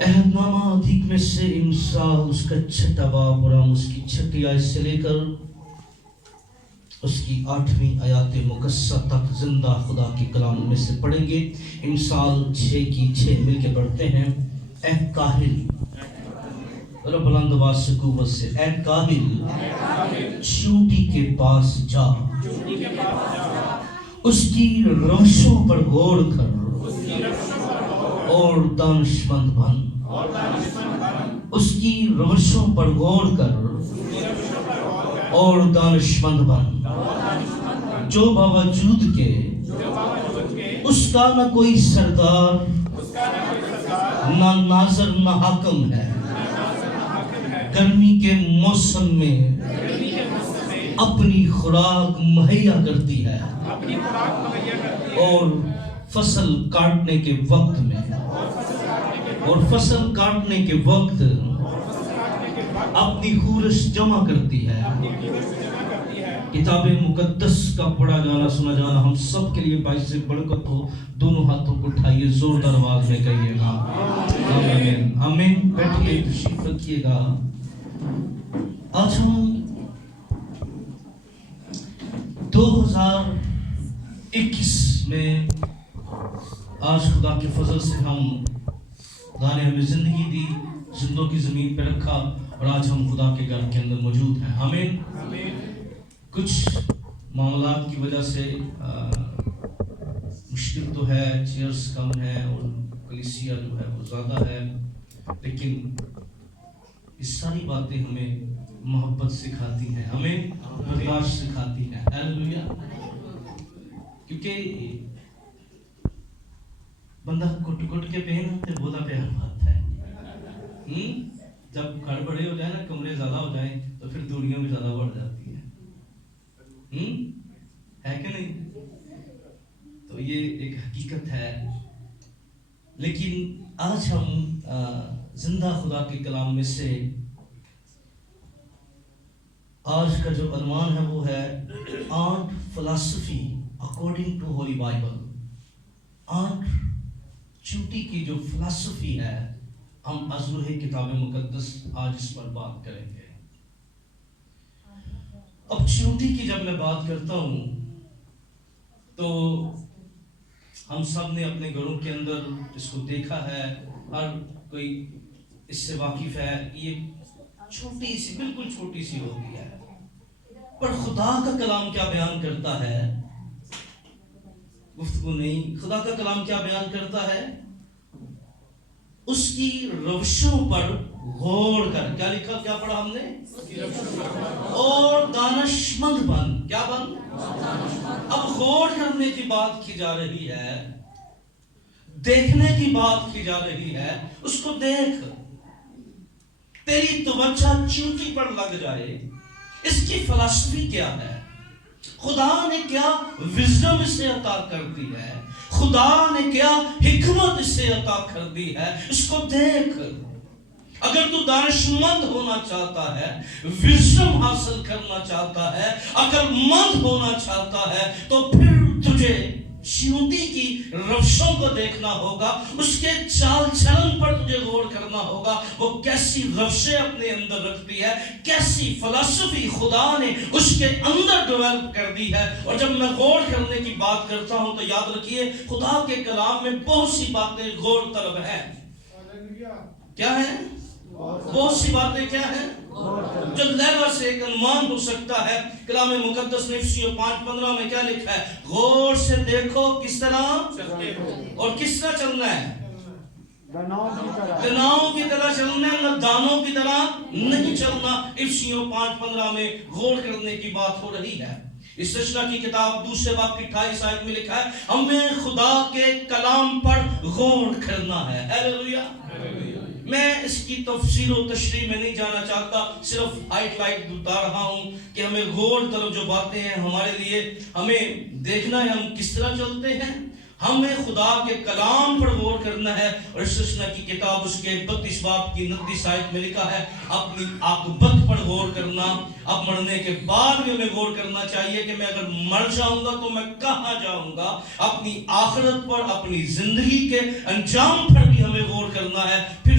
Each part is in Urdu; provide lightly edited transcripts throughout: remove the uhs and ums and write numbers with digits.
عہد نامہ ادھیک میں سے امسال اس کا چھٹا باب اور ہم اس کی چھٹی آیت سے لے کر اس کی 8ویں آیات مقدسہ تک زندہ خدا کے کلام میں سے پڑھیں گے۔ امسال 6 کی 6 مل کے پڑھتے ہیں۔ اے کاہل، رب بلند آواز سے قوت سے، اے کاہل چیونٹی کے پاس جا، اس کی روشوں پر غور کر اور دانشمند بن۔ اس کی روشوں پر غور کر اور دانشمند بن، جو باوجود کے اس کا نہ کوئی سردار نہ ناظر نہ حاکم ہے، گرمی کے موسم میں اپنی خوراک مہیا کرتی ہے اور فصل کاٹنے کے وقت اپنی خورش جمع کرتی ہے۔ کتاب مقدس کا پڑھا جانا سنا جانا ہم سب کے لیے باعث برکت ہو۔ دونوں ہاتھوں کو اٹھائیے، زوردار آواز میں کہیے گا آمین آمین۔ بیٹھیے، تشریف رکھیے گا۔ آج ہم 2021 میں آج خدا کے فضل سے خدا نے ہمیں زندگی دی، زندوں کی زمین پہ رکھا اور آج ہم خدا کے گھر کے اندر موجود ہیں۔ آمین۔ کچھ معاملات کی وجہ سے مشکل تو ہے، چیئرز کم ہیں اور کلیسیا جو ہے وہ زیادہ ہے، لیکن یہ ساری باتیں ہمیں محبت سکھاتی ہیں، ہمیں برداشت سکھاتی ہیں۔ ہیلیلویا۔ کیونکہ بندہ کٹ کٹ کے پہنا تو بولا پیار بات ہے۔ جب گھر بڑے ہو جائیں نا، کمرے زیادہ ہو جائیں تو پھر دوریاں بھی زیادہ بڑھ جاتی ہیں، ہے کہ نہیں؟ تو یہ ایک حقیقت ہے۔ لیکن آج ہم زندہ خدا کے کلام میں سے آج کا جو عنوان ہے وہ ہے آنٹ فلسفی according to Holy Bible. Ant چونٹی کی جو فلسفی ہے، ہم از روح کتاب مقدس آج اس پر بات کریں گے۔ اب چونٹی کی جب میں بات کرتا ہوں تو ہم سب نے اپنے گھروں کے اندر اس کو دیکھا ہے، ہر کوئی اس سے واقف ہے۔ یہ چھوٹی سی، بالکل چھوٹی سی ہوتی ہے، پر خدا کا کلام کیا بیان کرتا ہے؟ گفتگو نہیں، خدا کا کلام کیا بیان کرتا ہے؟ اس کی روشوں پر غور کر، کیا لکھا، کیا پڑھا ہم نے؟ اور دانشمند بن۔ کیا بن؟ اب غور کرنے کی بات کی جا رہی ہے، دیکھنے کی بات کی جا رہی ہے۔ اس کو دیکھ، تیری توجہ چونٹی پر لگ جائے۔ اس کی فلسفی کیا ہے؟ خدا نے کیا وزڈم اسے عطا کر دی ہے، خدا نے کیا حکمت اسے عطا کر دی ہے، اس کو دیکھ۔ اگر تو دانشمند ہونا چاہتا ہے، وزڈم حاصل کرنا چاہتا ہے، عقل مند ہونا چاہتا ہے، تو پھر تجھے چیونٹی کی روشوں کو دیکھنا ہوگا، اس کے چال چلن پر تجھے غور کرنا ہوگا، وہ کیسی روشیں اپنے اندر رکھتی ہے، کیسی فلسفی خدا نے اس کے اندر ڈیولپ کر دی ہے۔ اور جب میں غور کرنے کی بات کرتا ہوں تو یاد رکھیے، خدا کے کلام میں بہت سی باتیں غور طلب ہیں۔ کیا ہے؟ بہت سی باتیں کیا ہیں؟ جو لہجہ سے ایک عنوان ہو سکتا ہے۔ کلام مقدس نے افسیوں 5:15 میں کیا لکھا ہے؟ غور سے دیکھو کس طرح چلتے ہو، اور کس طرح چلنا ہے؟ دناؤں کی طرح چلنا ہے، نہ دانوں کی طرح نہیں چلنا۔ افسیوں 5:15 میں غور کرنے کی بات ہو رہی ہے۔ اس رچنا کی کتاب 2 باب کی 28 آیت میں لکھا ہے، ہمیں خدا کے کلام پر غور کرنا ہے۔ ہیلیلویا۔ میں اس کی تفسیر و تشریح میں نہیں جانا چاہتا، صرف ہائٹ لائٹ بتا رہا ہوں کہ ہمیں غور طلب جو باتیں ہیں ہمارے لیے، ہمیں دیکھنا ہے ہم کس طرح چلتے ہیں۔ ہمیں خدا کے کلام پر غور کرنا ہے۔ اور اس رچنا کی کتاب اس کے 32 باب کی 29 آیت میں لکھا ہے، اپنی عاقبت پر غور کرنا۔ اب مرنے کے بعد بھی ہمیں غور کرنا چاہیے کہ میں اگر مر جاؤں گا تو میں کہاں جاؤں گا۔ اپنی آخرت پر، اپنی زندگی کے انجام پر بھی ہمیں غور کرنا ہے۔ پھر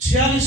46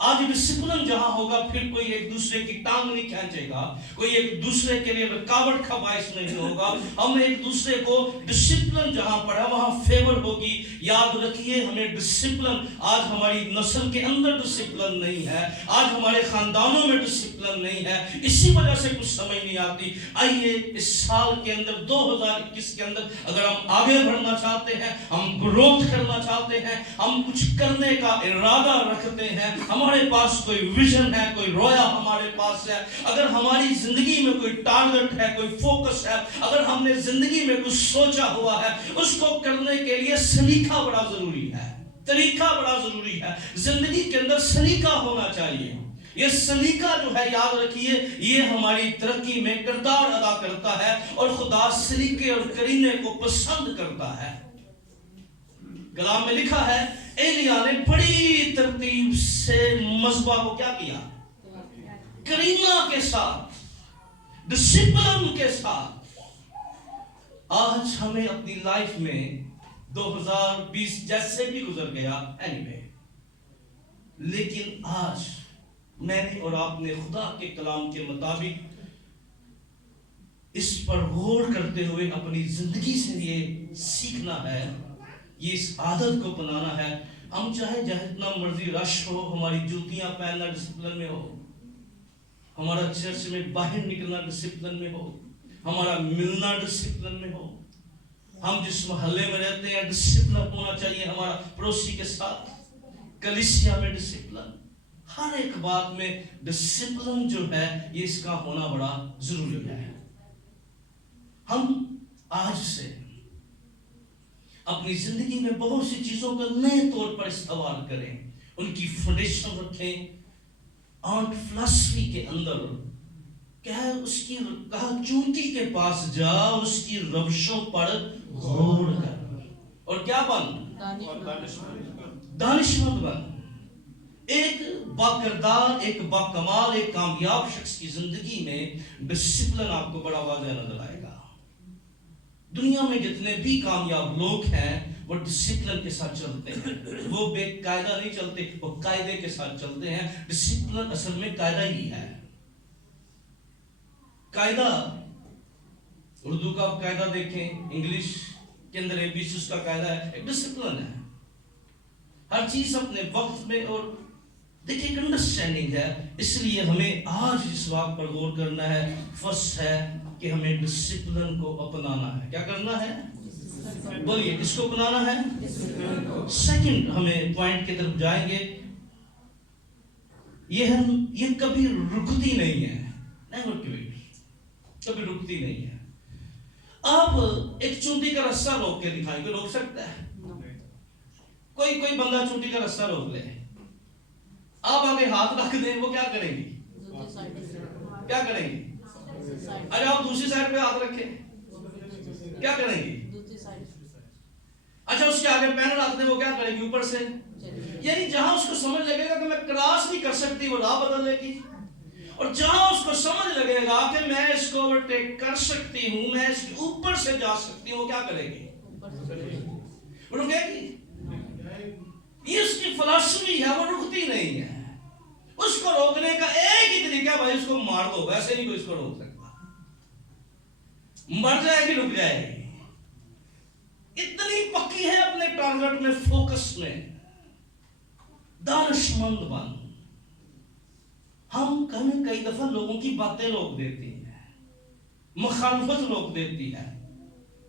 آج ڈسپلن جہاں ہوگا پھر کوئی ایک دوسرے کی ٹانگ نہیں کھینچے گا, کوئی ایک دوسرے کے لیے رکاوٹ کا باعث نہیں ہوگا. ہم ایک دوسرے کو ڈسپلن جہاں پر ہے وہاں فیور ہوگی. یاد رکھیے ہمیں ڈسپلن, آج ہماری نسل کے اندر ڈسپلن نہیں ہے, آج ہمارے خاندانوں میں ڈسپلن نہیں ہے, اسی وجہ سے کچھ سمجھ نہیں آتی. آئیے اس سال کے اندر 2021 کے اندر اگر ہم آگے بڑھنا چاہتے ہیں, ہم گروتھ کرنا چاہتے ہیں, ہم کچھ کرنے کا ارادہ رکھتے ہیں, ہمارے پاس کوئی ویژن ہے, کوئی رویا ہمارے پاس ہے, اگر ہماری زندگی میں کوئی ٹارگٹ ہے, کوئی فوکس ہے, اگر ہم نے زندگی میں کچھ سوچا ہوا ہے, اس کو کرنے کے لیے سلیقہ بڑا ضروری ہے, طریقہ بڑا ضروری ہے. زندگی کے اندر سلیقہ ہونا چاہیے. یہ سلیقہ جو ہے یاد رکھیے یہ ہماری ترقی میں کردار ادا کرتا ہے, اور خدا سلیقے اور کرینے کو پسند کرتا ہے. کلام میں لکھا ہے ایلیاہ نے بڑی ترتیب سے مذبح کو کیا کیا, کرینا کے ساتھ, ڈسپلن کے ساتھ. آج ہمیں اپنی لائف میں 2020 جیسے بھی گزر گیا anyway, لیکن آج میں نے اور آپ نے خدا کے کلام کے مطابق اس پر غور کرتے ہوئے اپنی زندگی سے یہ سیکھنا ہے, یہ اس عادت کو اپنانا ہے. ہم چاہے جتنا مرضی رش ہو, ہماری جوتیاں پہننا ڈسپلن میں ہو, ہمارا چرچ میں باہر نکلنا ڈسپلن میں ہو, ہمارا ملنا ڈسپلن میں ہو, ہم جس محلے میں رہتے ہیں ڈسپلن ہونا چاہیے ہمارا پڑوسی کے ساتھ, کلیسیا میں ڈسپلن, ہر ایک بات میں ڈسپلن جو ہے یہ اس کا ہونا بڑا ضروری ہے. ہم آج سے اپنی زندگی میں بہت سی چیزوں کا نئے طور پر استعمال کریں, ان کی فاؤنڈیشن رکھیں. آنٹ فلسفی کے اندر کیا ہے, اس کی کہا چونٹی کے پاس جا, اس کی روشوں پر غور کر, اور کیا بن, دانشمند بن. ایک باکردار, ایک باکمال, ایک کامیاب شخص کی زندگی میں ڈسپلن آپ کو بڑا واضح نظر آئے گا. دنیا میں جتنے بھی کامیاب لوگ ہیں وہ ڈسپلن کے ساتھ چلتے ہیں, وہ بے قاعدہ نہیں چلتے, وہ قاعدے کے ساتھ چلتے ہیں. ڈسپلن اصل میں قاعدہ ہی ہے. قاعدہ, اردو کا قاعدہ دیکھیں, انگلش کے اندر ABC کا قاعدہ ہے, ایک ڈسپلن ہے. ہر چیز اپنے وقت میں, اور دیکھیں ایک انڈرسٹینڈنگ ہے. اس لیے ہمیں آج اس بات پر غور کرنا ہے, فرسٹ ہے کہ ہمیں ڈسپلن کو اپنانا ہے. کیا کرنا ہے, بولیے, اس کو اپنانا ہے. سیکنڈ ہمیں پوائنٹ کی طرف جائیں گے, یہ کبھی رکتی نہیں ہے, نیور کوئٹ, کبھی رکتی نہیں ہے. آپ ایک چونٹی کا رستہ روک کے دکھائیں گے, روک سکتا ہے کوئی بندہ چونٹی کا رستہ روک لے, آپ آگے ہاتھ رکھ دیں, وہ کیا کریں گی, کیا کریں گی. اگر آپ دوسری سائڈ پہ ہاتھ رکھیں کیا کریں گی, اچھا اس کے آگے پین رکھ دیں, وہ کیا کریں گی, اوپر سے. یعنی جہاں اس کو سمجھ لگے گا کہ میں کراس نہیں کر سکتی وہ راہ بدل لے گی, اور جہاں اس کو سمجھ لگے گا کہ میں اس کو اوورٹیک کر سکتی ہوں, میں اس کے اوپر سے جا سکتی ہوں, وہ کیا کرے گی, رکے گی. یہ اس کی فلسفی ہے, وہ رکتی نہیں ہے. اس کو روکنے کا ایک ہی طریقہ ہے, بھائی اس کو مار دو, ویسے نہیں کوئی اس کو روک سکتا. مر جائے گی, رک جائے گی. اتنی پکی ہے اپنے ٹارگٹ میں, فوکس میں. دانشمند بن. ہم کئی دفعہ لوگوں کی باتیں روک دیتی ہیں, مخالفت روک دیتی ہے.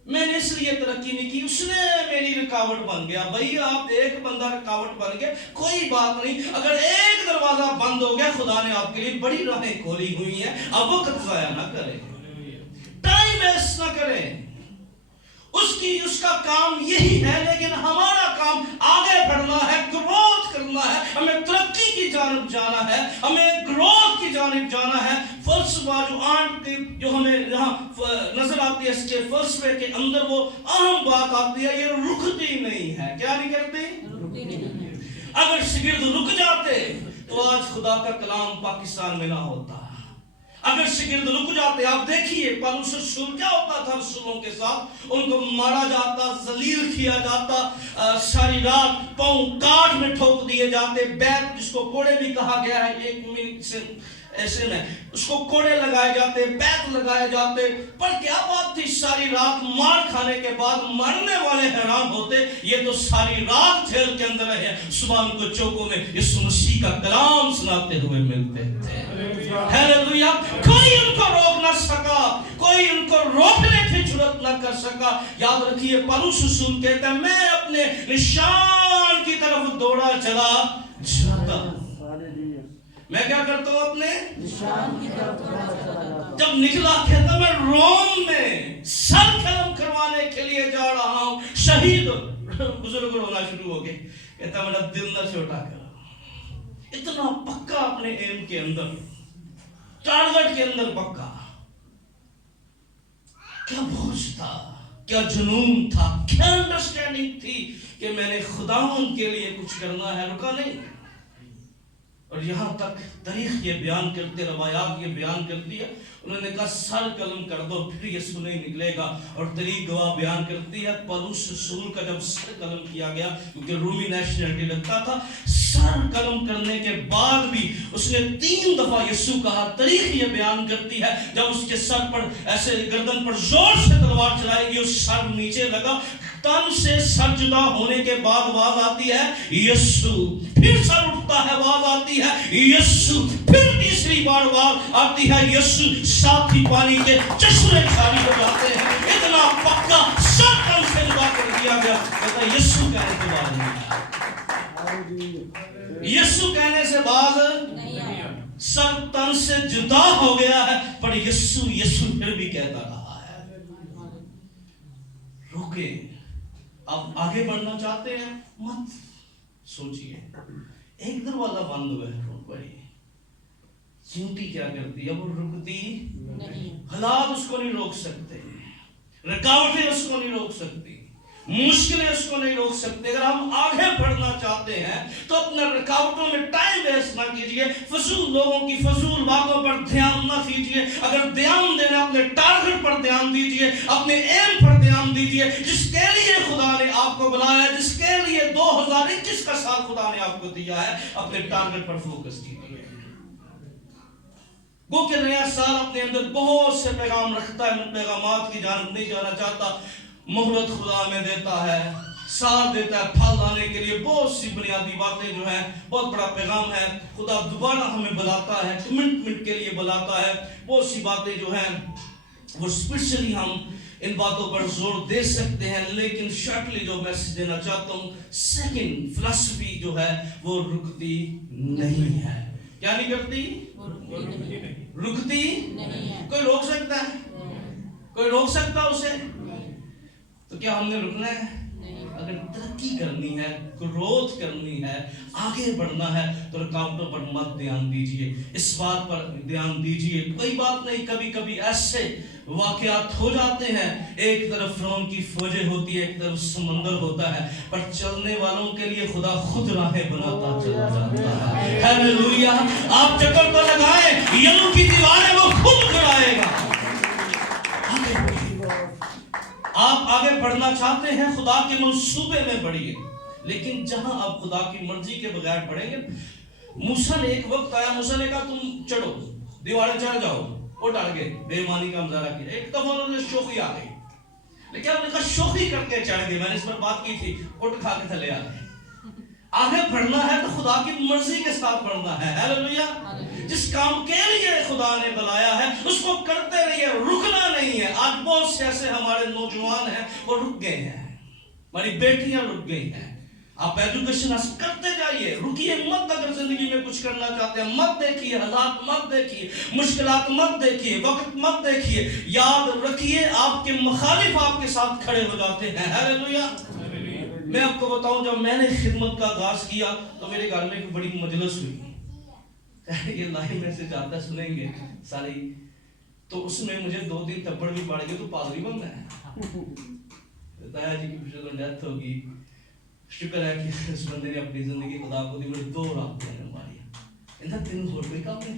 میں نے اس لیے ترقی نہیں کی, اس نے میری رکاوٹ بن گیا. بھائی آپ ایک بندہ رکاوٹ بن گیا, کوئی بات نہیں. اگر ایک دروازہ بند ہو گیا, خدا نے آپ کے لیے بڑی راہیں کھولی ہوئی ہیں. اب وقت ضائع نہ کریں, ٹائم ویسٹ نہ کریں. اس کا کام یہی ہے, لیکن ہمارا کام آگے بڑھنا ہے, گروتھ کرنا ہے. ہمیں ترقی کی جانب جانا ہے, ہمیں گروتھ کی جانب جانا ہے. فلسفہ جو آنٹ کی جو ہمیں یہاں نظر آتی ہے, اس کے فلسفے کے اندر وہ اہم بات آتی ہے, یہ رکتی نہیں ہے. کیا نہیں کرتی؟ اگر شاگرد رک جاتے تو آج خدا کا کلام پاکستان میں نہ ہوتا. اگر شاگرد رک جاتے, آپ دیکھیے پالوس رسول کیا ہوتا تھا رسولوں کے ساتھ, ان کو مارا جاتا, ذلیل کیا جاتا, ساری رات پاؤں کاٹ میں ٹھوک دیے جاتے, بیت جس کو کوڑے بھی کہا گیا ہے, ایک منٹ سے ایسے میں اس کو کوڑے لگائے جاتے, بیت لگائے جاتے. پر کیا بات تھی, ساری رات مار کھانے کے بعد مرنے والے حیران ہوتے, یہ تو ساری رات جیل کے اندر رہے, صبح ان کو چوکوں میں یسوع مسیح کا کلام سناتے ہوئے ملتے تھے. ہیلیلویا. کوئی ان کو روک نہ سکا, کوئی ان کو روکنے کی جرات نہ کر سکا. یاد رکھیے پالوس رسول کہتا ہے میں اپنے نشان کی طرف دوڑا چلا جاتا. میں کیا کرتا ہوں, اپنے نشان کی طرف جب نکلا کہتا میں روم میں سر قلم کروانے کے لیے جا رہا ہوں. شہید بزرگ ہونا شروع ہو گئے. کہتا میرا دل نہ چھوٹا کرا. اتنا پکا اپنے ایم کے اندر, ٹارگٹ کے اندر پکا. کیا بوجھ تھا, کیا جنون تھا, کیا انڈرسٹینڈنگ تھی کہ میں نے خداوند کے لیے کچھ کرنا ہے. رکا نہیں. اور یہاں تک تاریخ یہ بیان کرتے, روایات یہ بیان کرتی ہے, انہوں نے کہا سر قلم کر دو پھر یسوع نہیں نکلے گا. اور تاریخ گواہ بیان کرتی ہے پالوس رسول کا جب سر قلم کیا گیا, کیونکہ رومی نیشنلٹی رکھتا تھا, سر قلم کرنے کے بعد بھی اس نے 3 دفعہ یسوع کہا. تاریخ یہ بیان کرتی ہے جب اس کے سر پر ایسے گردن پر زور سے تلوار چلائی گئی, اس سر نیچے لگا, تن سے سر جدا ہونے کے بعد آواز آتی ہے یسوع. پھر سر اٹھتا ہے, آواز آتی ہے یسوع. پھر تیسری بار آواز آتی ہے یسوع. ساتھ ہی پانی کے چشمے جاری ہو جاتے ہیں. اتنا پکا سر تن سے جدا کر دیا گیا. کہتا ہے یسوع کہنے کے بعد نہیں آیا, یسوع کہنے سے بعد نہیں آیا. سر تن سے جدا ہو گیا ہے, پر یسوع یسوع پھر بھی کہتا رہا ہے. روکے. آپ آگے بڑھنا چاہتے ہیں, مت سوچئے. ایک دروازہ بند ہوا ہے, روک پڑی. چیونٹی کیا کرتی ہے, وہ رکتی نہیں. حالات اس کو نہیں روک سکتے, رکاوٹیں اس کو نہیں روک سکتی, مشکلیں اس کو نہیں روک سکتے. اگر ہم آگے بڑھنا چاہتے ہیں تو اپنے رکاوٹوں میں ٹائم ویسٹ نہ کیجئے, فضول لوگوں کی فضول باتوں پر دھیان نہ دیجئے. اگر دھیان دینا, اپنے ٹارگٹ پر دھیان دیجئے, اپنے ایم پر دھیان دیجئے, جس کے لیے خدا نے آپ کو بلایا, جس کے لیے 2021 کا سال خدا نے آپ کو دیا ہے, اپنے ٹارگٹ پر فوکس کیجئے. وہ کہ نیا سال اپنے اندر بہت سے پیغام رکھتا ہے, ان پیغامات کی جانب نہیں جانا چاہتا. مہلت خدا میں دیتا ہے, ساتھ دیتا ہے پھل لانے کے لیے. بہت سی بنیادی باتیں جو ہیں, بہت بڑا پیغام ہے. خدا دوبارہ ہمیں بلاتا ہے, کمٹمنٹ کے لیے بلاتا ہے. بہت سی باتیں جو ہیں وہ اسپیشلی ہم ان باتوں پر زور دے سکتے ہیں, لیکن شارٹلی جو میسج دینا چاہتا ہوں, سیکنڈ فلسفی جو ہے وہ رکتی نہیں ہے. کیا نہیں کرتی؟ رکتی نہیں ہے. کوئی روک سکتا ہے؟ کوئی روک سکتا اسے؟ تو کیا ہم نے رکنا ہے؟ اگر ترقی کرنی ہے, گروتھ کرنی ہے, آگے بڑھنا ہے, تو رکاوٹوں پر مت دھیان دیجئے. اس بات پر دھیان دیجئے. کوئی بات نہیں, کبھی کبھی ایسے واقعات ہو جاتے ہیں, ایک طرف فرعون کی فوجیں ہوتی ہے, ایک طرف سمندر ہوتا ہے, پر چلنے والوں کے لیے خدا خود راہیں بناتا چلا جاتا ہے. ہیلیلویا. آپ چکر تو لگائیں, یلو کی دیواریں وہ خود گڑائے گا. آپ آگے بڑھنا چاہتے ہیں, خدا کے منصوبے میں بڑھیے, لیکن جہاں آپ خدا کی مرضی کے بغیر بڑھیں گے. موسیٰ نے ایک وقت آیا, موسیٰ نے کہا تم چڑھو, دیواریں چڑھ جاؤ, وہ ڈر گئے, بے ایمانی کا مظاہرہ کیا. ایک دفعہ انہوں نے شوخی آ گئی, لیکن آپ نے کہا شوخی کر کے چڑھ گئے, میں نے اس پر بات کی تھی, اٹھ کھا کے تھلے آ گئے. آگے بڑھنا ہے تو خدا کی مرضی کے ساتھ بڑھنا ہے. ہیلیلویا. جس کام کے لیے خدا نے بلایا ہے اس کو کرتے رہیے, رکنا نہیں ہے. آج بہت سے ایسے ہمارے نوجوان ہیں وہ رک گئے ہیں, ہماری بیٹیاں رک گئی ہیں. آپ ایجوکیشن کرتے جائیے, رکیے مت. اگر زندگی میں کچھ کرنا چاہتے ہیں, مت دیکھیے حالات, مت دیکھیے مشکلات, مت دیکھیے وقت, مت دیکھیے. یاد رکھیے آپ کے مخالف آپ کے ساتھ کھڑے ہو جاتے ہیں. ہیلیلویا. میں آپ کو بتاؤں, جب میں نے خدمت کا آغاز کیا تو میرے گھر میں ایک بڑی مجلس ہوئی. یہ لائیو میسج آتا سنیں گے ساری, تو اس میں مجھے 2 دن تھپڑ بھی پڑ گئے, تو پادری بننا ہے. بتایا جی کی پچھلے دن ڈیتھ ہوگی, شکر ہے کہ اس بندے نے اپنی زندگی خدا کو دی. مجھے 2 راتیں نے ماری, 3 روپے کا نہیں.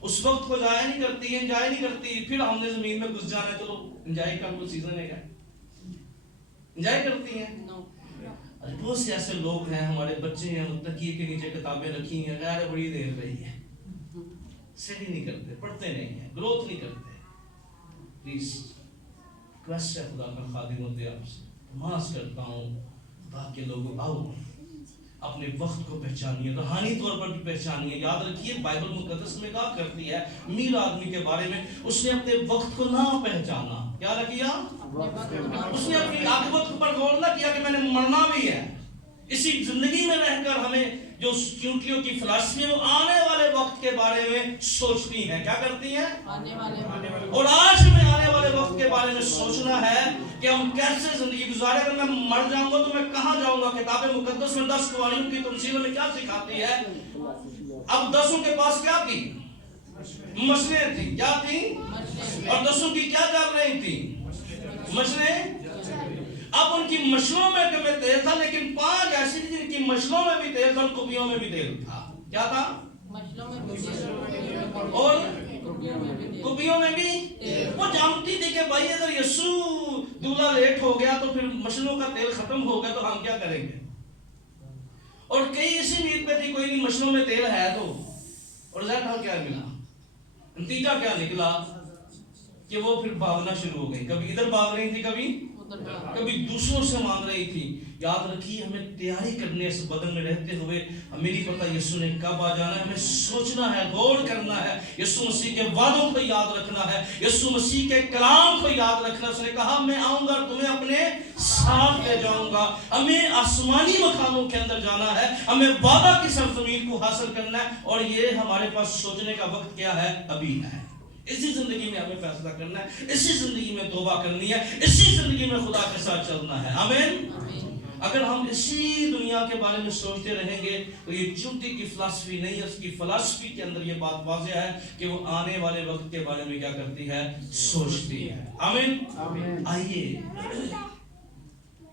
اس وقت کو ضائع نہیں کرتی، انجوائے نہیں کرتی. پھر ہم نے زمین میں گھس جانا ہے، چلو انجوائے کا کوئی سیزن ہے کیا؟ انجوائے کرتی ہیں؟ بہت سے ایسے لوگ ہیں، ہمارے بچے ہیں، تکیے کے نیچے کتابیں رکھی ہیں، غیر بڑی دیر رہی ہے، اسٹڈی نہیں کرتے، پڑھتے نہیں ہیں، گروتھ نہیں کرتے. پلیز ریکویسٹ ہے خدا کا خادم ہوتے آپ سے، تماس کرتا ہوں خدا کے لوگوں، آؤ اپنے وقت کو پہچانیے، روحانی طور پر بھی پہچانیے. یاد رکھیے بائبل مقدس میں کہا کرتی ہے امیر آدمی کے بارے میں، اس نے اپنے وقت کو نہ پہچانا. کیا نہ کیا؟ اس نے اپنی عاقبت پر غور نہ کیا کہ میں نے مرنا بھی ہے. اسی زندگی میں رہ کر ہمیں جو چونٹیوں کی فلسفی ہے وہ آنے والے وقت کے بارے میں سوچتی ہیں. کیا کرتی ہیں؟ اور آج ہمیں آنے والے وقت کے بارے میں سوچنا ہے کہ ہم کیسے زندگی گزارے. اگر میں مر جاؤں گا تو میں کہاں جاؤں گا؟ کتاب مقدس میں 10 قوانین کی تمثیل میں کیا سکھاتی ہے؟ اب 10 کے پاس کیا تھی؟ مشنیں تھیں. کیا تھیں؟ اور 10 کی کیا کر رہی تھی؟ مشنیں. اب ان کی مشنوں میں تیل تھا، لیکن 5 ایسی تھی جن کی مشنوں میں بھی تیل تھا اور کبیوں میں بھی تیل تھا. کیا تھا؟ اور کبیوں میں بھی. وہ جانتی تھی کہ بھائی اگر یسوع دولہا لیٹ ہو گیا تو پھر مشنوں کا تیل ختم ہو گیا تو ہم کیا کریں گے. اور کئی اسی نیت پہ تھی کوئی نہیں مشنوں میں تیل ہے تو. اور رزلٹ کیا ملا؟ نتیجہ کیا نکلا کہ وہ پھر بھاگنا شروع ہو گئی. کبھی ادھر بھاگ رہی تھی، کبھی دوسروں سے مانگ رہی تھی. یاد رکھیے ہمیں تیاری کرنے اس بدن میں رہتے ہوئے ہمیں نہیں پتا یسوع نے کب آ جانا ہے. ہمیں سوچنا ہے، غور کرنا ہے، یسوع مسیح کے وعدوں کو یاد رکھنا ہے، یسوع مسیح کے کلام کو یاد رکھنا. اس نے کہا میں آؤں گا تمہیں اپنے ساتھ لے جاؤں گا. ہمیں آسمانی مکانوں کے اندر جانا ہے، ہمیں وعدہ کی سرزمین کو حاصل کرنا ہے. اور یہ ہمارے پاس سوچنے کا وقت کیا ہے؟ ابھی ہے. اسی زندگی میں ہمیں فیصلہ کرنا ہے، اسی زندگی میں توبہ کرنی ہے، اسی زندگی میں خدا کے ساتھ چلنا ہے. آمین. اگر ہم اسی دنیا کے بارے میں سوچتے رہیں گے تو یہ چونٹی کی فلسفی نہیں ہے، اس کی فلسفی کے اندر یہ بات واضح ہے کہ وہ آنے والے وقت کے بارے میں کیا کرتی ہے؟ سوچتی ہے. آمین. آئیے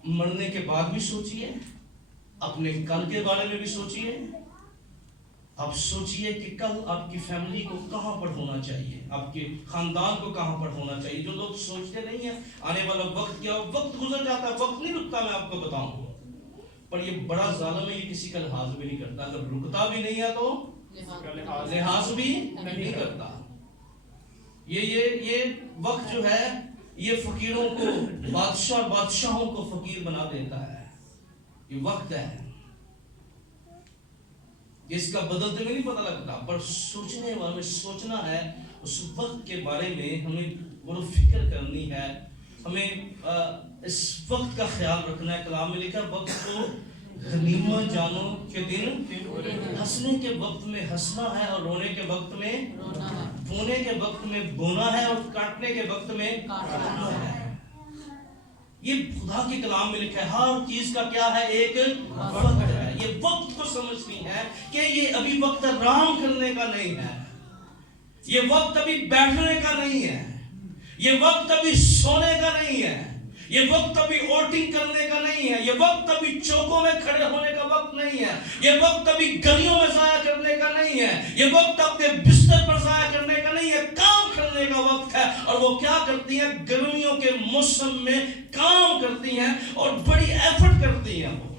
مرنے کے بعد بھی سوچئے، اپنے کل کے بارے میں بھی سوچئے. آپ سوچئے کہ کل آپ کی فیملی کو کہاں پر ہونا چاہیے، آپ کے خاندان کو کہاں پر ہونا چاہیے. جو لوگ سوچتے نہیں ہیں آنے والا وقت کیا، وقت گزر جاتا ہے، وقت نہیں رکتا. میں آپ کو بتاؤں پر یہ بڑا ظالم ہے، یہ کسی کا لحاظ بھی نہیں کرتا. اگر رکتا بھی نہیں ہے تو لحاظ بھی نہیں کرتا. یہ وقت جو ہے یہ فقیروں کو بادشاہ اور بادشاہوں کو فقیر بنا دیتا ہے. یہ وقت ہے، اس کا بدلتے میں نہیں پتہ لگتا. پر سوچنے والے سوچنا ہے اس وقت کے بارے میں، ہمیں غور و فکر کرنی ہے، ہمیں اس وقت کا خیال رکھنا ہے. کلام میں لکھا وقت کو غنیمت جانو کہ دن ہنسنے کے وقت میں ہنسنا ہے اور رونے کے وقت میں بونے کے وقت میں بونا ہے اور کاٹنے کے وقت میں کاٹنا ہے. یہ خدا کے کلام میں لکھا ہے. ہر چیز کا کیا ہے؟ ایک وقت ہے. یہ وقت کو سمجھتی ہے کہ یہ ابھی وقت آرام کرنے کا نہیں ہے، یہ وقت ابھی بیٹھنے کا نہیں ہے، یہ وقت ابھی سونے کا نہیں ہے، یہ وقت ابھی اوٹنگ کرنے کا نہیں ہے، یہ وقت ابھی چوکوں میں کھڑے ہونے کا وقت نہیں ہے، یہ وقت ابھی گلیوں میں ضائع کرنے کا نہیں ہے، یہ وقت اپنے بستر پر ضائع کرنے کا نہیں ہے، کام کرنے کا وقت ہے. اور وہ کیا کرتی ہیں؟ گرمیوں کے موسم میں کام کرتی ہیں اور بڑی ایفرٹ کرتی ہیں، وہ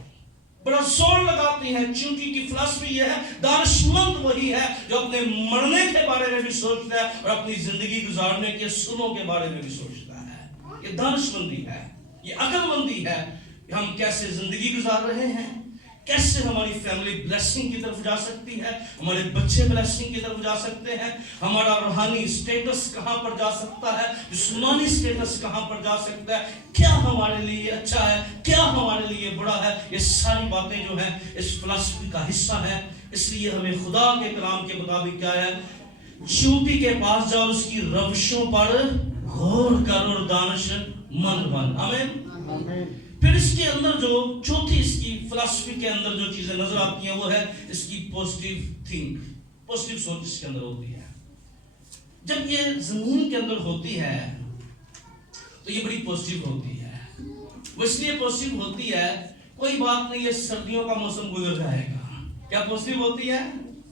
بڑا زور لگاتی ہیں. چونکہ کی فلسفی یہ ہے دانش مند وہی ہے جو اپنے مرنے کے بارے میں بھی سوچتا ہے اور اپنی زندگی گزارنے کے سنوں کے بارے میں بھی سوچتا ہے. یہ دانش مندی ہے، یہ عقل مندی ہے کہ ہم کیسے زندگی گزار رہے ہیں، کیسے ہماری فیملی بلیسنگ کی طرف جا سکتی ہے، ہمارے بچے بلیسنگ کی طرف جا سکتے ہیں، ہمارا روحانی سٹیٹس کہاں پر جا سکتا ہے، جسمانی سٹیٹس کہاں پر جا سکتا ہے، کیا ہمارے لیے اچھا ہے، کیا ہمارے لیے برا ہے. یہ ساری باتیں جو ہیں اس فلسفی کا حصہ ہیں. اس لیے ہمیں خدا کے کلام کے مطابق کیا ہے؟ چونٹی کے پاس جاؤ، اس کی روشوں پر غور کر اور دانش مند بن. آمین. پھر اس کے اندر جو چوتھی اس کی فلسفی کے اندر جو چیزیں نظر آتی ہیں وہ ہے اس کی پوزیٹیو تھنک، پوزیٹیو سوچ اس کے اندر ہوتی ہے. جب یہ زمین کے اندر ہوتی ہے تو یہ بڑی پوزیٹیو ہوتی ہے. وہ اس لیے پوزیٹیو ہوتی ہے، کوئی بات نہیں، یہ سردیوں کا موسم گزر جائے گا. کیا پوزیٹیو ہوتی ہے؟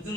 3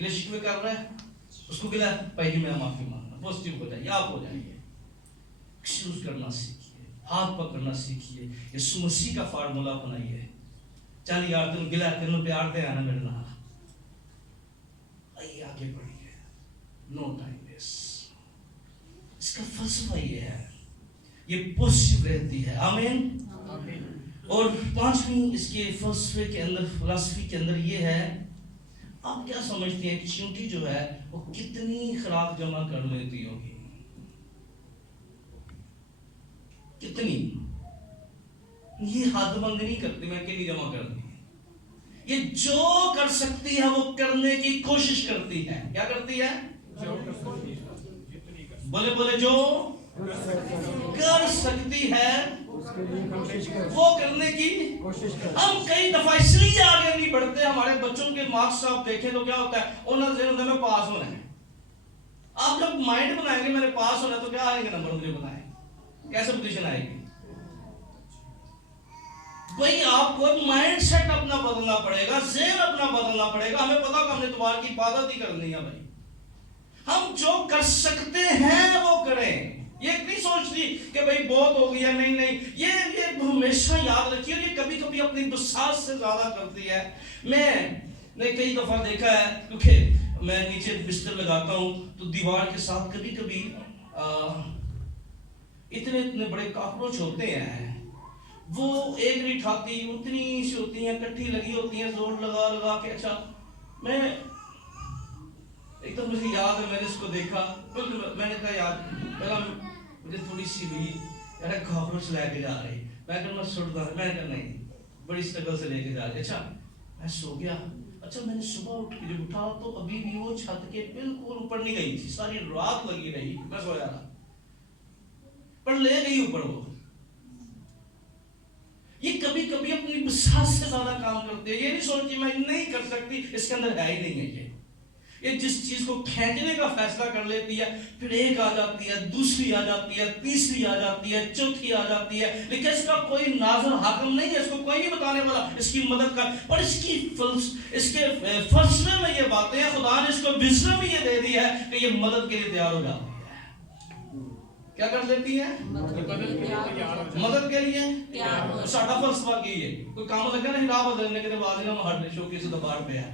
گلے شکوے کر رہا ہے، اس کو گلا پہلی میں معافی مانگنا، پازیٹیو ہو جائیے، آپ ہو جائیے. ایکسکیوز کرنا سیکھیے، ہاتھ پکڑنا سیکھیے. یسوع مسیح کا فارمولا اپنائیے. چل یار تم گلا تینوں پیار دے آنا میرے نال، آئیے آگے بڑھیے. نو ٹائم ویسٹ. اس کا فلسفہ یہ ہے، یہ پازیٹیو رہتی ہے. آمین. اور پانچویں اس کے فلسفے کے اندر، فلسفی کے اندر یہ ہے، آپ کیا سمجھتے ہیں چیونٹی جو ہے وہ کتنی خوراک جمع کر لیتی ہوگی؟ کتنی؟ یہ حد بند نہیں کرتی میں کہ نہیں جمع کرتی. یہ جو کر سکتی ہے وہ کرنے کی کوشش کرتی ہے. کیا کرتی ہے؟ بولے بولے جو کر سکتی ہے وہ کرنے کی کوشش کرتے. ہم کئی دفعہ اس لیے آگے نہیں بڑھتے. ہمارے بچوں کے مارکس آپ دیکھیں تو کیا ہوتا ہے، انہوں نے میں پاس ہونا ہے. آپ جب مائنڈ بنائیں گے میں نے پاس ہونا ہے تو کیا آئیں گے نمبر مجھے بتائیں، کیسے پوزیشن آئے گی؟ بھئی آپ کو مائنڈ سیٹ اپنا بدلنا پڑے گا، ذہن اپنا بدلنا پڑے گا. ہمیں پتا کہ ہم نے اتوار کی عبادت ہی کرنی ہے. بھائی ہم جو کر سکتے ہیں وہ کریں. یہ نہیں سوچتی کہ بھئی بہت ہو گیا، نہیں نہیں. یہ ہمیشہ یاد رکھیے. یہ کبھی کبھی اپنی بساط سے زیادہ کرتی ہے. میں نے کئی دفعہ دیکھا ہے، کیونکہ میں نیچے بستر لگاتا ہوں تو دیوار کے ساتھ کبھی کبھی اتنے بڑے کاکروچ ہوتے ہیں، وہ ایک نہیں اٹھاتی، اتنی سی ہوتی ہیں، کٹھی لگی ہوتی ہیں، زور لگا لگا کے. اچھا میں ایک تو مجھے یاد ہے، میں نے اس کو دیکھا، میں نے کہا یار پہلا مجھے تھوڑی سی ہوئی یار کاکروچ لے کے جا رہی. میں کہا میں سٹتا ہے، میں کہا نہیں، بڑی اسٹرگل سے لے کے جا رہی. اچھا میں سو گیا. اچھا میں نے صبح اٹھ کے جب اٹھا تو ابھی بھی وہ چھت کے بالکل اوپر نہیں گئی تھی. ساری رات لگی رہی، میں سویا رہا پر لے گئی اوپر. وہ یہ کبھی کبھی اپنی بساط سے زیادہ کام کرتے ہیں. یہ نہیں سوچتی میں نہیں کر سکتی، اس کے اندر ہے ہی نہیں ہے. یہ جس چیز کو کھینچنے کا فیصلہ کر لیتی ہے، پھر ایک آ جاتی ہے، دوسری آ جاتی ہے، تیسری آ جاتی ہے، چوتھی آ جاتی ہے. لیکن اس کا کوئی ناظر حاکم نہیں ہے، اس کو کوئی نہیں بتانے والا اس کی مدد کر. اور اس کے فلسفے میں یہ باتیں ہیں، خدا نے اس کو وزڈم یہ دے دی ہے کہ یہ مدد کے لیے تیار ہو جاتی ہے. کیا کر لیتی ہے؟ مدد کے لیے ساڈا فلسفہ کی ہے. کوئی کام لگا نہیں راہ بدلنے کے بعد نہ ہٹ شوکی سے دباڑ پہ ہے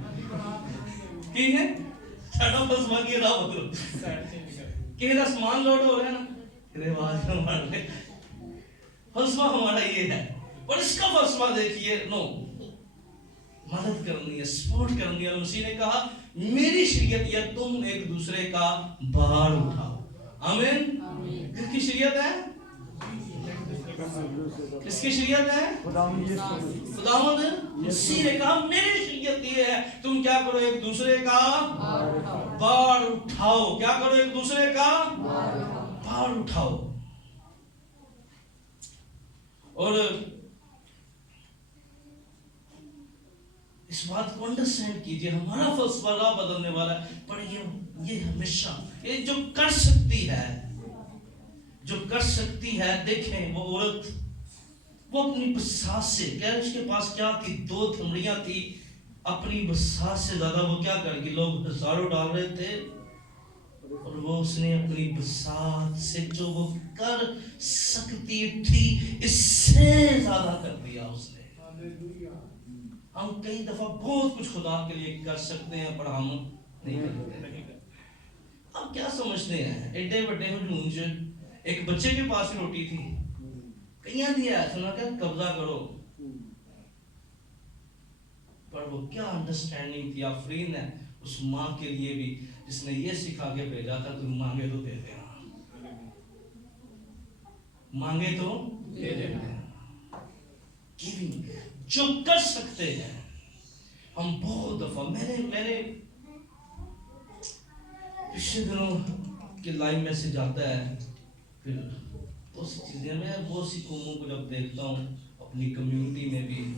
کی ہے ساڈا فلسفہ کی راہ بدلو. کہ دا سامان لوڈ ہو رہا ہے نا کہ آواز نہ مار لے. فلسفہ ہمارا یہ ہے. اور اس کا فلسفہ دیکھیے، نو مدد کرنی ہے، سپورٹ کرنی ہے. مسیح نے کہا میری شریعت یہ تم ایک دوسرے کا بھار اٹھاؤ. آمین. کس کی شریعت ہے؟ کس کی شریعت ہے؟ خداوند مسیح نے کہا میری شریعت یہ ہے تم کیا کرو، ایک دوسرے کا بھار اٹھاؤ. کیا کرو؟ ایک دوسرے کا بھار اٹھاؤ. اور اس بات کو انڈرسٹینڈ کیجئے، ہمارا فلسفہ راہ بدلنے والا ہے، پر یہ ہمیشہ یہ جو کر سکتی ہے، جو کر سکتی ہے. دیکھیں وہ عورت، وہ اپنی بساط سے، کیا اس کے پاس کیا تھی؟ 2 تھمڑیاں تھی. اپنی بساط سے زیادہ وہ کیا کر کے لوگ ہزاروں ڈال رہے تھے، اور وہ اس نے اپنی بساط سے جو وہ کر سکتی تھی اس سے زیادہ کر دیا اس نے. ہم کئی دفعہ بہت کچھ خدا کے لیے کر سکتے ہیں پر ہم نہیں کرتے. آپ کیا سمجھتے ہیں ایڈے بڑے ہجوم سے ایک بچے کے پاس روٹی تھی، کہیں دیا سنا کہ قبضہ کرو، پر وہ کیا انڈرسٹینڈنگ تھی. آفرین ہے اس ماں کے لیے بھی جس نے یہ سکھا کے بھیجا تھا تم مانگے تو دے دینا، مانگے تو دے دینا. گیونگ جو کر سکتے ہیں. ہم بہت دفعہ میں نے پچھلے دنوں کے لائن میں سے جاتا ہے، پھر بہت سی چیزیں میں بہت سی قوموں کو جب دیکھتا ہوں اپنی کمیونٹی میں بھی،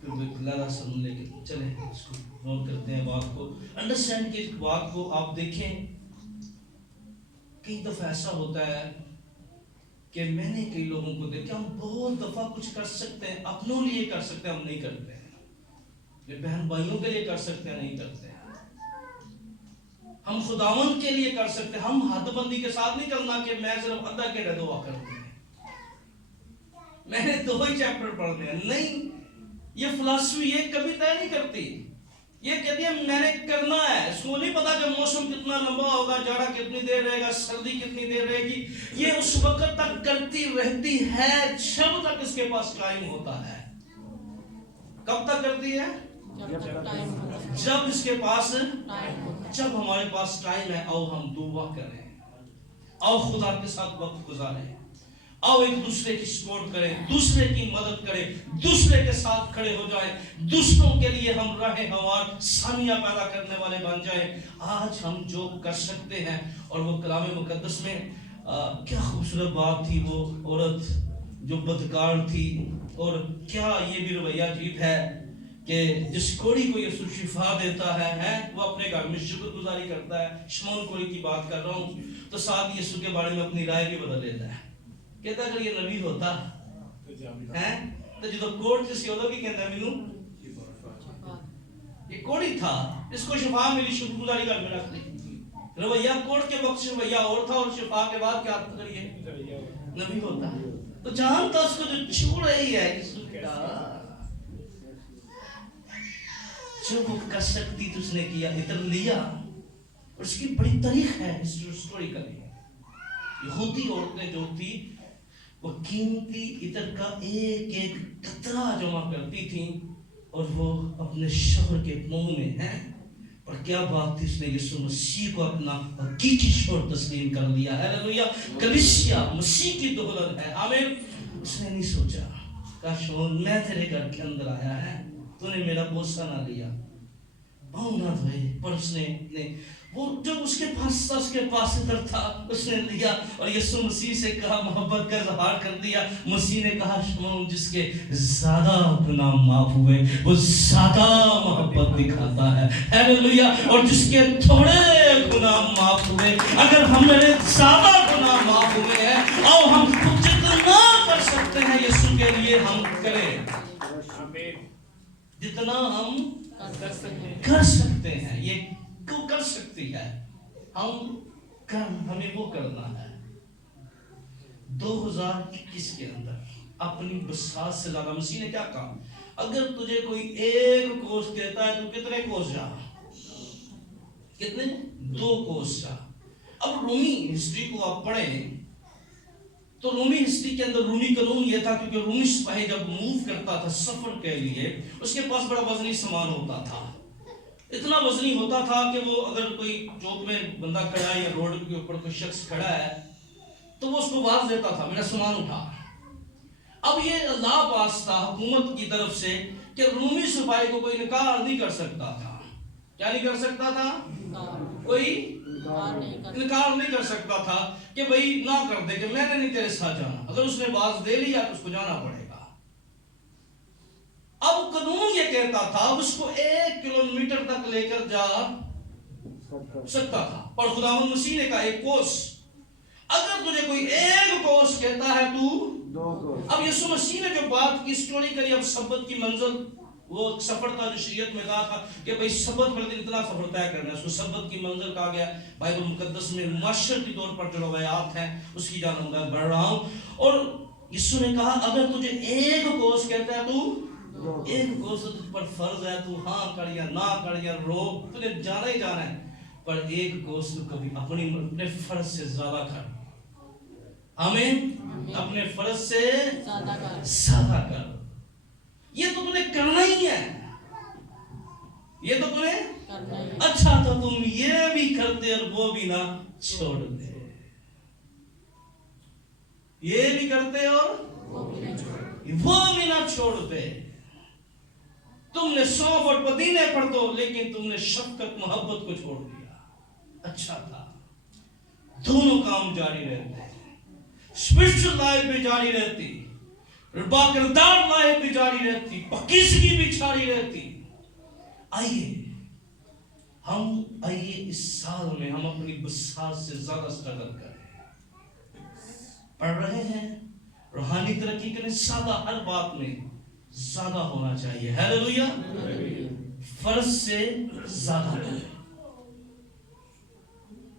پھر وہ ایک لہرا سن لے کے چلیں اس کو نوٹ کرتے ہیں، بات کو انڈرسٹینڈ کی بات کو آپ دیکھیں. کئی دفعہ ایسا ہوتا ہے کہ میں نے کئی لوگوں کو دیکھا، ہم بہت دفعہ کچھ کر سکتے ہیں، اپنوں لیے کر سکتے ہیں، ہم نہیں کرتے ہیں. یہ بہن بھائیوں کے لیے کر سکتے ہیں، نہیں کرتے ہیں. ہم خداوند کے لیے کر سکتے ہیں. ہم حد بندی کے ساتھ نہیں کرنا کہ میں صرف آدھا گھنٹہ دعا کروں گی, میں نے 2 ہی چیپٹر پڑھنے ہیں. نہیں, یہ فلسفی یہ کبھی طے نہیں کرتی. یہ کہتی ہے میں نے کرنا ہے. اس کو نہیں پتا کہ موسم کتنا لمبا ہوگا, جاڑا کتنی دیر رہے گا, سردی کتنی دیر رہے گی. یہ اس وقت تک کرتی رہتی ہے جب تک اس کے پاس ٹائم ہوتا ہے. کب تک کرتی ہے؟ جب اس کے پاس, جب ہمارے پاس ٹائم ہے. آؤ ہم دعا کریں, آؤ خدا کے ساتھ وقت گزاریں, آؤ ایک دوسرے کی سپورٹ کریں, دوسرے کی مدد کریں, دوسرے کے ساتھ کھڑے ہو جائیں, دوسروں کے لیے ہم راہ ہموار ثانیہ پیدا کرنے والے بن جائیں. آج ہم جو کر سکتے ہیں, اور وہ کلام مقدس میں کیا خوبصورت بات تھی. وہ عورت جو بدکار تھی, اور کیا یہ بھی رویہ عجیب ہے کہ جس کوڑی کو یسوع شفا دیتا ہے وہ اپنے گھر میں شکر گزاری کرتا ہے. شمعون کوڑی کی بات کر رہا ہوں, تو ساتھ یسوع کے بارے میں اپنی رائے بھی بدل لیتا ہے. کہتا ہے اگر یہ نبی ہوتا ہے تو جو کوڑ جس ہوتا کی کہتا ہے مینوں یہ کوڑی تھا, اس کو شفا ملی, شکر گزاری کر میں رکھ لی. رویہ کوڑ کے وقت رویہ اور تھا, اور شفا کے بعد کیا کریے نبی ہوتا. تو جانتا اس کو جو چھو رہی ہے جو وہ کر سکتی تو اس نے کیا, اتر لیا. اور اس کی بڑی تاریخ ہے ہسٹوری کا. یہودی عورتیں جو تھی وہ قیمتی عطر کا ایک ایک قطرہ جمع کرتی تھیں, اور وہ اپنے شوہر کے منہ میں ہیں. اور کیا بات تھی, اس نے یسوع مسیح کو اپنا حقیقی شوہر تسلیم کر لیا. ہیلیلویا. کلیسیا مسیح کی دولت ہے. آمین. اس نے نہیں سوچا کاش میں تیرے گھر کے اندر آیا ہے, تو نے میرا بوسہ نہ لیا, پاؤں نہ دھوئے, پر اس نے وہ جب اس کے پاس تھا, اس کے پاس ادھر تھا, اس نے لیا اور یسوع مسیح سے کہا, محبت کا اظہار کر دیا. مسیح نے کہا شمعون جس کے زیادہ گناہ معاف ہوئے وہ زیادہ محبت دکھاتا ہے. ہیلیلویا. اور جس کے تھوڑے گناہ معاف ہوئے, اگر ہمارے زیادہ گناہ معاف ہوئے ہیں, آؤ ہم جتنا کر سکتے ہیں یسوع کے لیے ہم کریں. جتنا ہم کر سکتے ہیں, یہ کیوں کر سکتی ہے, ہمیں وہ کرنا ہے. 2021 کے اندر اپنی بساط سے زیادہ. مسیح نے کیا کہا, اگر تجھے کوئی ایک کوس کہتا ہے تو کتنے کوس جا, کتنے 2 کوس جا. اب رومی ہسٹری کو آپ پڑھیں تو رومی ہسٹری کے اندر رومی قانون یہ تھا, کیونکہ رومی سپاہی جب موو کرتا تھا سفر کے لیے, اس کے پاس بڑا وزنی سامان ہوتا تھا. اتنا وزنی ہوتا تھا کہ وہ اگر کوئی چوک میں بندہ کھڑا ہے یا روڈ کے اوپر کوئی شخص کھڑا ہے تو وہ اس کو آواز دیتا تھا, میرا سامان اٹھا. اب یہ اللہ پاس تھا حکومت کی طرف سے کہ رومی سپاہی کو کوئی انکار نہیں کر سکتا تھا. کیا نہیں کر سکتا تھا؟ کوئی انکار نہیں کر سکتا تھا کہ بھئی نہ کر دے کہ میں نے نہیں تیرے ساتھ جانا. اگر اس نے آواز دے لیا تو اس کو جانا پڑے گا. اب قانون یہ کہتا تھا اس کو 1 کلومیٹر تک لے کر جا سکتا تھا, پر خداوند مسیح نے کہا 1 کوس. اگر تجھے کوئی 1 کوس کہتا ہے تو 2 کوس. اب یسوع مسیح نے جو بات کی سٹوری کری, اب سبت کی منزل وہ سفر تھا جو شریعت میں کہا تھا کہ بھئی سبت پر دن اتنا سفر طے کرنا ہے, اس کو سبت کی منزل کہا گیا. بائبل مقدس میں معاشرتی طور پر جو روایات ہیں اس کی جانب میں بڑھ رہا ہوں. اور یسوع نے کہا اگر تجھے 1 کوس کہتا ہے تو 1 کوس تجھ پر فرض ہے, تو ہاں کر یا نہ کر یا رو, تجھے جانا ہی جانا ہے. پر 1 کوس تو کبھی اپنے فرض سے زیادہ کر. آمین. اپنے فرض سے زیادہ کر. یہ تو تمہیں کرنا ہی ہے, یہ تو تمہیں اچھا تو تم یہ بھی کرتے اور وہ بھی نہ چھوڑ دے. یہ بھی کرتے اور وہ بھی نہ چھوڑ دے. تم نے 100 فٹ پدینے پڑھ دو, لیکن تم نے شفقت محبت کو چھوڑ دیا. اچھا تھا, دونوں کام جاری رہتے, اسپرچل لائف بھی جاری رہتی, باکردار لائف بھی جاری رہتی, پاکیزگی بھی جاری رہتی. آئیے اس سال میں ہم اپنی بساط سے زیادہ اسٹرگل کریں. پڑھ رہے ہیں روحانی ترقی کے لیے زیادہ, ہر بات میں زیادہ ہونا چاہیے. ہیلیلویا. فرض سے زیادہ کریں.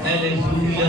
Hallelujah.